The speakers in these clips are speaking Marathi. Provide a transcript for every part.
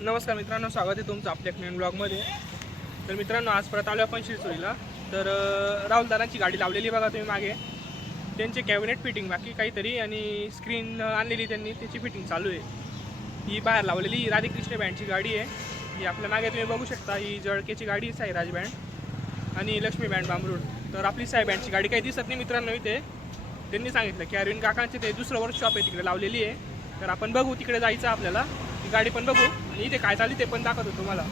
नमस्कार मित्रांनो स्वागत आहे तुमचं आपल्या एक नवीन ब्लॉगमध्ये तर मित्रांनो आज परत आलो आपण शिरसोलीला तर अं, राहुलदारांची गाडी लावलेली बघा तुम्ही मागे. त्यांचे कॅबिनेट फिटिंग बाकी काहीतरी आणि स्क्रीन आणलेली त्यांनी. त्याची फिटिंग चालू आहे. ही बाहेर लावलेली ही राधेकृष्ण बँडची गाडी आहे. ही आपल्या मागे तुम्ही बघू शकता. ही जळकेची गाडी आहे साईराज बँड आणि लक्ष्मी बँड बांबरूड. तर आपली साई बँडची गाडी काही दिसत नाही मित्रांनो इथे. त्यांनी सांगितलं की अरविंद काकांचे ते दुसरं वर्कशॉप आहे तिकडे लावलेली आहे. तर आपण बघू तिकडे जायचं आपल्याला. ती गाडी पण बघू आणि इथे काय चालली ते पण दाखवतो तुम्हाला.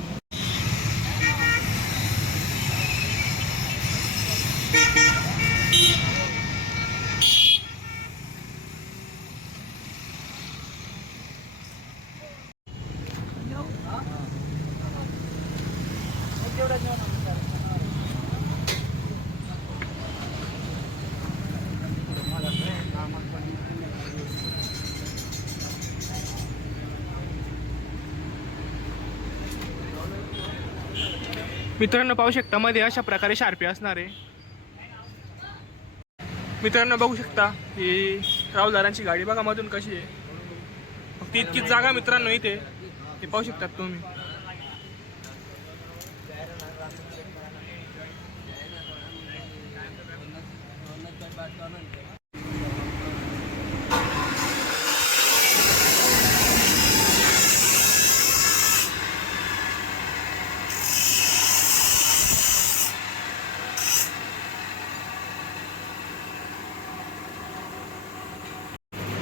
मित्रांनो पाहू शकता मध्ये अशा प्रकारे शार्पी असणार आहे. मित्रांनो बघू शकता ही राहुलदारांची गाडी बघा मधून कशी आहे. फक्त इतकीच जागा मित्रांनो इथे. हे पाहू शकतात तुम्ही.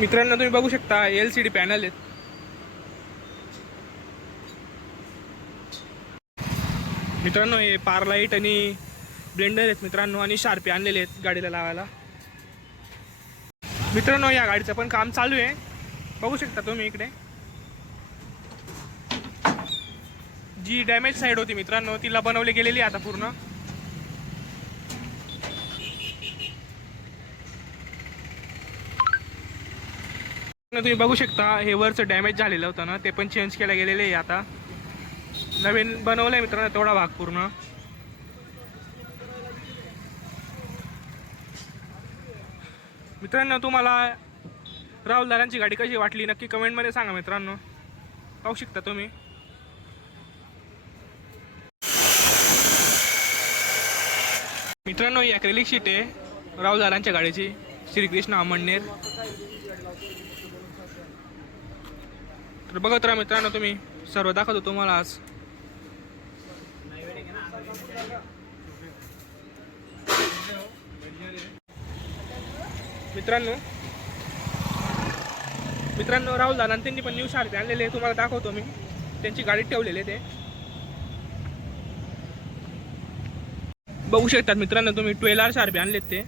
मित्रांनो तुम्ही बघू शकता एल सी डी पॅनल आहेत. मित्रांनो हे पारलाईट आणि ब्लेंडर आहेत मित्रांनो आणि शार्पी आणलेले आहेत गाडीला लावायला. मित्रांनो या गाडीचं पण काम चालू आहे. बघू शकता तुम्ही इकडे. जी डॅमेज साईड होती मित्रांनो तिला बनवली गेलेली आता पूर्ण. तुम्ही बघू शकता हे वरचं डॅमेज झालेलं होतं ना ते पण चेंज केलं गेलेलं आहे आता. नवीन बनवलंय मित्रांनो तेवढा भाग पूर्ण. मित्रांनो तुम्हाला राहुलदारांची गाडी कशी वाटली नक्की कमेंटमध्ये सांगा मित्रांनो. पाहू शकता तुम्ही. मित्रांनो ही अक्रेलिक शीट आहे राहुलदारांच्या गाडीची. श्रीकृष्ण अमळनेर. तर बघत राहा मित्रांनो तुम्ही सर्व दाखवतो तुम्हाला आज. मित्रांनो मित्रांनो राहुल दादा त्यांनी पण न्यू शार्पी आणलेले तुम्हाला दाखवतो मी. त्यांची गाडीत ठेवलेले ते. बघू शकतात मित्रांनो तुम्ही ट्वेल आर शार्पी आणलेत ते.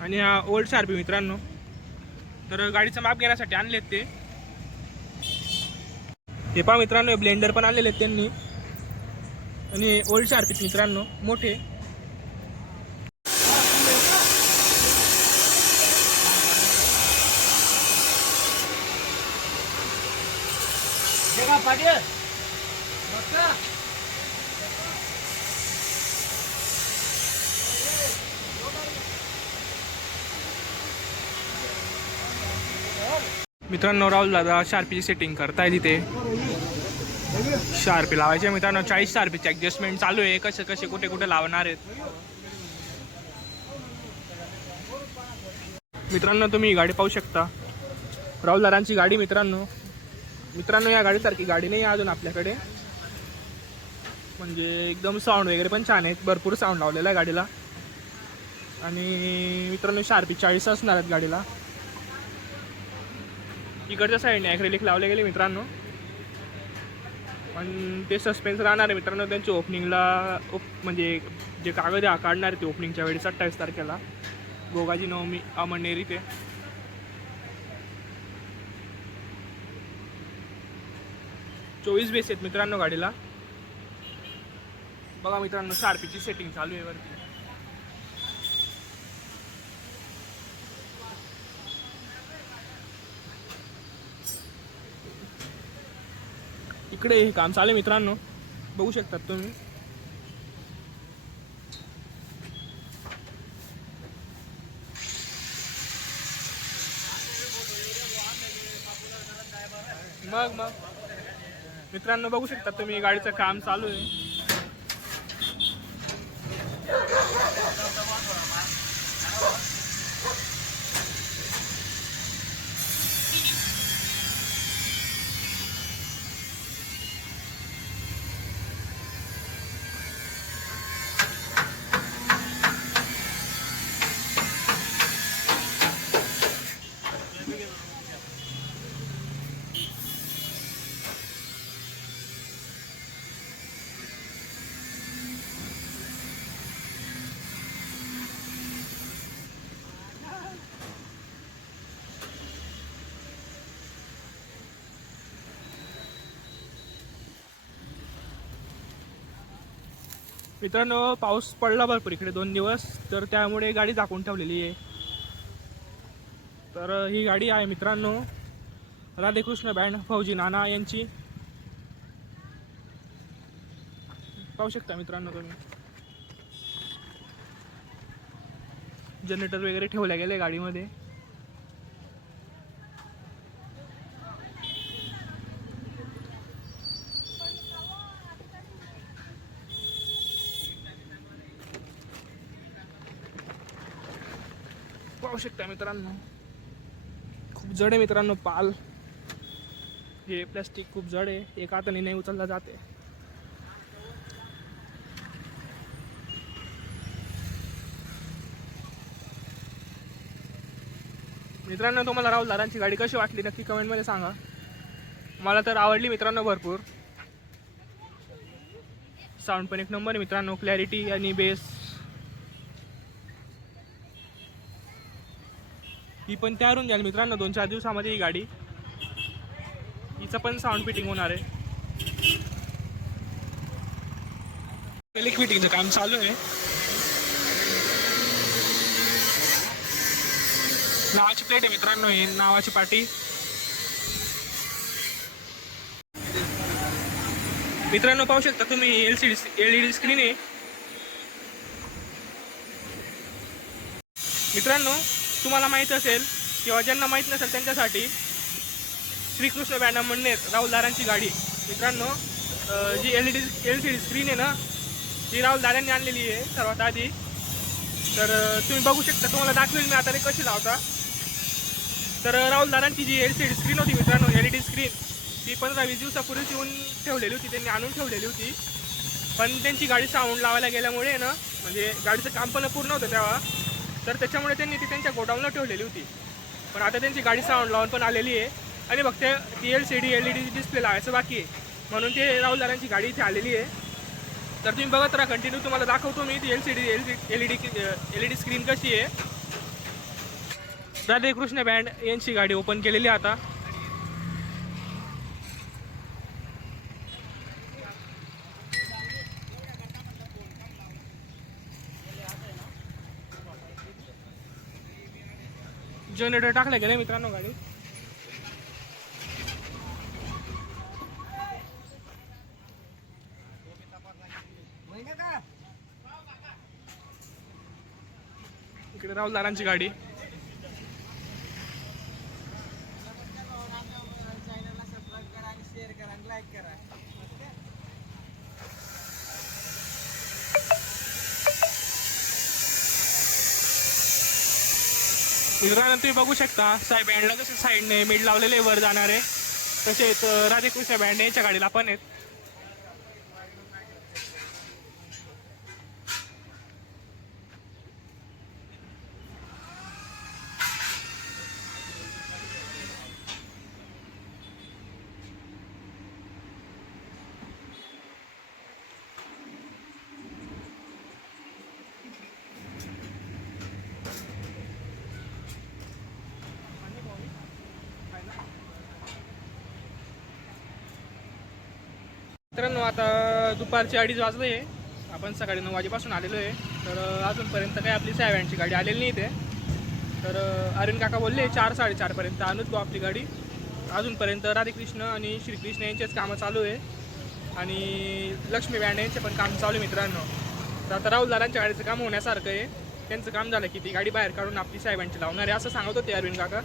आणि हा ओल्ड शार्पी मित्रांनो. तर गाडीचं माप घेण्यासाठी आणलेत ते. हे पहा मित्रांनो हे ब्लेंडर पण आणलेले आहेत त्यांनी. आणि ओल्ड शार्पीत मित्रांनो मोठे. मित्रांनो राहुल दादा शार्पीची सेटिंग करताय तिथे. शार्पी लावायचे मित्रांनो चाळीस शार्पीचे ॲडजस्टमेंट चालू आहे. कसे कसे कुठे कुठे लावणार आहेत. मित्रांनो तुम्ही ही गाडी पाहू शकता. राहुल दादांची गाडी मित्रांनो. मित्रांनो या गाडीसारखी गाडी नाही आहे अजून आपल्याकडे. म्हणजे एकदम साऊंड वगैरे पण छान आहेत. भरपूर साऊंड लावलेला आहे गाडीला. आणि मित्रांनो शार्पी चाळीस असणार आहेत गाडीला. इकडच्या साईडने ॲक्रेलिक लावले गेले मित्रांनो. पण ते सस्पेन्स राहणार आहे मित्रांनो. त्यांच्या ओपनिंगला ओप म्हणजे जे कागद काढणार आहे ते ओपनिंगच्या वेळेस अठ्ठावीस तारखेला. गोगाजी नवमी अमळनेर ते. चोवीस बेस आहेत मित्रांनो गाडीला. बघा मित्रांनो शार्पीची सेटिंग चालू आहे वरती. इकडे हे काम चालू आहे मित्रांनो. बघू शकतात तुम्ही. मग मग. मित्रांनो बघू शकता तुम्ही गाडीचं काम चालू आहे. मित्रांनो पाऊस पडला भरपूर इकडे दोन दिवस तर त्यामुळे गाडी झाकून ठेवलेली आहे. तर ही गाडी आहे मित्रांनो राधेकृष्ण बँड फौजी नाना यांची. पाहू शकता मित्रांनो तुम्ही. जनरेटर वगैरे ठेवल्या गेले गाडीमध्ये. पाहू शकता मित्रांनो. खूप जड आहे मित्रांनो पाल. हे प्लॅस्टिक खूप जड आहे. एक हाताने नाही उचलला जाते. मित्रांनो तुम्हाला राहुल दादांची गाडी कशी वाटली नक्की कमेंटमध्ये सांगा. मला तर आवडली मित्रांनो भरपूर. साऊंड पण एक नंबर मित्रांनो. क्लॅरिटी आणि बेस ही पण तयार द्याल मित्रांनो दोन चार दिवसामध्ये ही गाडी. हिचं पण साऊंड फिटिंग होणार आहे. इलेक्ट फिटिंगचं काम चालू आहे. नावाची प्लेट आहे मित्रांनो हे नावाची पाटी. मित्रांनो पाहू शकता तुम्ही L C D L E D screen आहे. मित्रांनो तुम्हाला माहीत असेल किंवा ज्यांना माहीत नसेल त्यांच्यासाठी श्रीकृष्ण बॅनर म्हणणे राहुल दारांची गाडी. मित्रांनो जी L E D L C D screen आहे ना ती राहुल दारांनी आणलेली आहे सर्वात आधी. तर तुम्ही बघू शकता तुम्हाला दाखवेल मी आता ते कशी लावता तर राहुल दारांची जी एल सी डी स्क्रीन होती मित्रांनो एल ई डी स्क्रीन ती पंधरा वीस दिवसापूर्वीच येऊन ठेवलेली होती त्यांनी आणून ठेवलेली होती. पण त्यांची गाडी साऊंड लावायला गेल्यामुळे ना म्हणजे गाडीचं काम पण पूर्ण होतं तेव्हा. तर त्याच्यामुळे त्यांनी ती त्यांच्या गोडाऊनला ठेवलेली होती. पण आता त्यांची गाडी साऊंड लावून पण आलेली आहे. आणि फक्त T L C D L E D display लावायचं बाकी आहे. म्हणून ते राहुल दारांची गाडी इथे आलेली आहे. तर तुम्ही बघत राहा कंटिन्यू तुम्हाला दाखवतो मी ती L C D L L E D L E D screen कशी आहे. राधे कृष्ण बँड यांची गाडी ओपन केलेली आहे आता. जनरेटर टाकले गेले मित्रांनो गाडी? इकडे राहुल दारांची गाडी. शेअर करा लाईक करा. मित्रांनो तुम्ही बघू शकता. साई बँडला कसं साईडने मीठ लावलेले वर जाणारे तसेच राधेकृष्ण बँड यांच्या गाडीला पण आहेत. मित्रांनो आता दुपारचे अडीच वाजले आपण सकाळी नऊ वाजेपासून आलेलो आहे. तर अजूनपर्यंत काही आपली साहेबांची गाडी आलेली नाही इथे. तर अं, अरविंद काका बोलले चार साडेचारपर्यंत आणूच बा आपली गाडी. अजूनपर्यंत राधेकृष्ण आणि श्रीकृष्ण यांचेच कामं चालू आहे. आणि लक्ष्मी बँड यांचे पण काम चालू आहे मित्रांनो. तर आता राहुल दादांच्या गाडीचं काम होण्यासारखं आहे. त्यांचं काम झालं की ती गाडी बाहेर काढून आपली साहेबांची लावणार आहे असं सांगत होते अरविंद काका.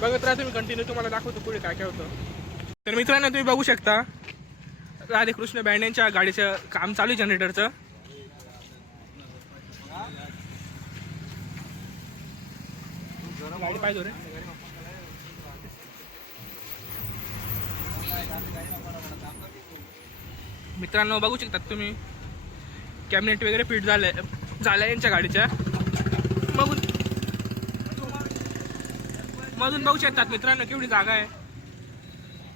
बघत राहा तुम्ही कंटिन्यू तुम्हाला दाखवतो पुढे काय काय होतं. तर मित्रांनो तुम्ही बघू शकता राधेकृष्ण बँड यांच्या गाडीचं काम चालू आहे जनरेटरचं. गाडी पाहिजे रे. मित्रांनो बघू शकतात तुम्ही. कॅबिनेट वगैरे फिट झालं झाल्या यांच्या गाडीच्या बघून. मधून बघू शकतात मित्रांनो केवढी जागा आहे.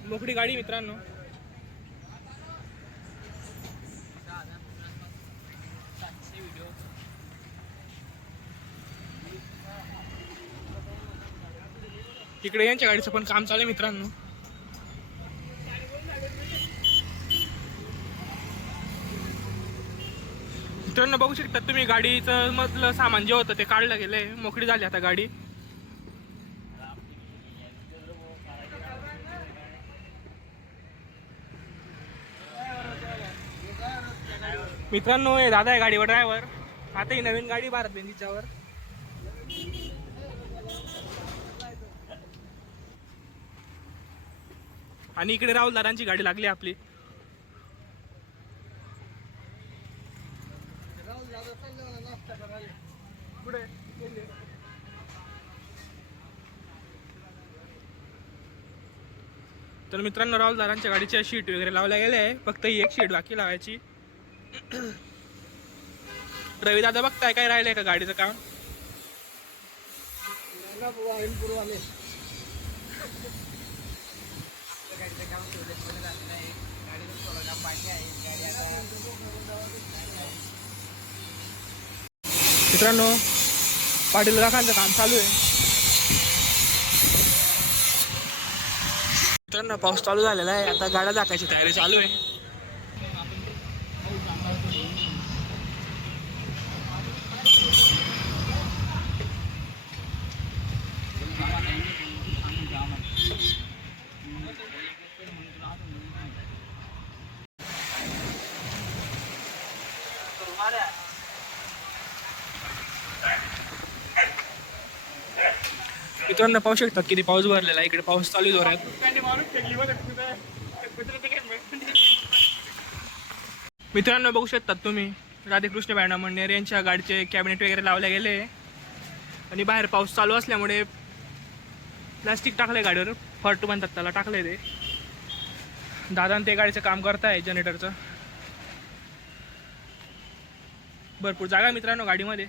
मोकळी गाडी मित्रांनो. तिकडे यांच्या गाडीचं पण काम चालू आहे मित्रांनो. मित्रांनो बघू शकता तुम्ही गाडीचं मधलं सामान जे होतं ते काढलं गेलंय. मोकळी झाली आता गाडी. मित्रांनो हे दादा आहे गाडीवर ड्रायव्हर आता ही नवीन गाडी भारत बेंदीच्यावर. आणि इकडे राहुल दादांची गाडी लागली आपली. तर मित्रांनो राहुल दादांच्या गाडीच्या शीट वगैरे लावल्या गेल्या आहे. फक्त ही एक शीट बाकी लावायची. रवी दादा बघताय काय राहिलंय का गाडीचं काम? मित्रांनो पाटील काकांचं काम चालू आहे. मित्रांनो पाऊस चालू झालेला आहे. आता गाड्या दाखायची तयारी चालू आहे. मित्रांनो पाहू शकतात किती पाऊस भरलेला आहे. इकडे पाऊस चालू आहे जोरात. मित्रांनो बघू शकतात तुम्ही राधेकृष्ण बँडा मंडेर यांच्या गाडीचे कॅबिनेट वगैरे लावले गेले. आणि बाहेर पाऊस चालू असल्यामुळे प्लास्टिक टाकलंय गाडीवर. फर्ट म्हणतात त्याला टाकलंय ते. दादा ते गाडीचं काम करताय जनरेटरचं भरपूर जागा मित्रांनो गाडीमध्ये.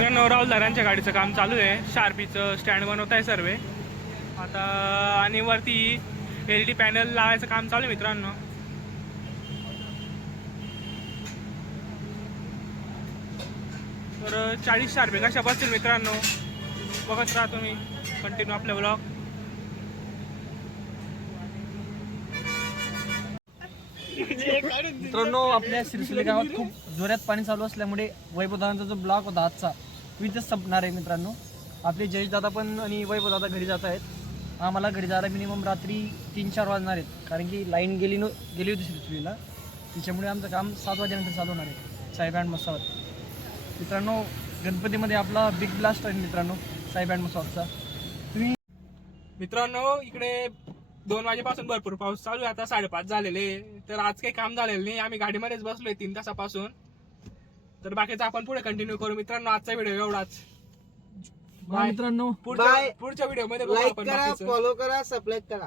मित्रांनो राहुल गाडीचं काम चालू आहे. शार्पीचं स्टँड बनवत आहे सर्वे. आता आणि वरती एल डी पॅनल लावायचं काम चालू आहे मित्रांनो. तर चाळीस शार्पे कशा बसतील मित्रांनो? बघत राहा तुम्ही. कंटिन्यू आपला ब्लॉग मित्रांनो आपल्या सिरसिले गावात खूप जोरात पाणी चालू असल्यामुळे वैभवदादांचा जो ब्लॉक होता आजचा तो संपणार आहे मित्रांनो. आपले जयेशदादा पण आणि वैभवदादा घरी जात आहेत. आम्हाला घरी जायला मिनिमम रात्री तीन चार वाजणार आहेत. कारण की लाईन गेली न गेली होती पृथ्वीला. त्याच्यामुळे आमचं काम सात वाजेनंतर चालू होणार आहे. साहेब अँड मसावत. मित्रांनो गणपतीमध्ये आपला बिग ब्लास्ट आहे मित्रांनो साहेब अँड मसावतचा. तुम्ही मित्रांनो इकडे दोन वाजेपासून भरपूर पाऊस चालू आहे. आता साडेपाच झालेले तर आज काही काम झालेलं नाही. आम्ही गाडीमध्येच बसलोय तीन तासापासून. तर बाकीचं आपण पुढे कंटिन्यू करू. मित्रांनो आजचा व्हिडिओ एवढाच. मित्रांनो. पुढच्या पुढच्या व्हिडिओमध्ये बघू लाईक आपण करा बाकीचं. फॉलो करा सबस्क्राईब करा.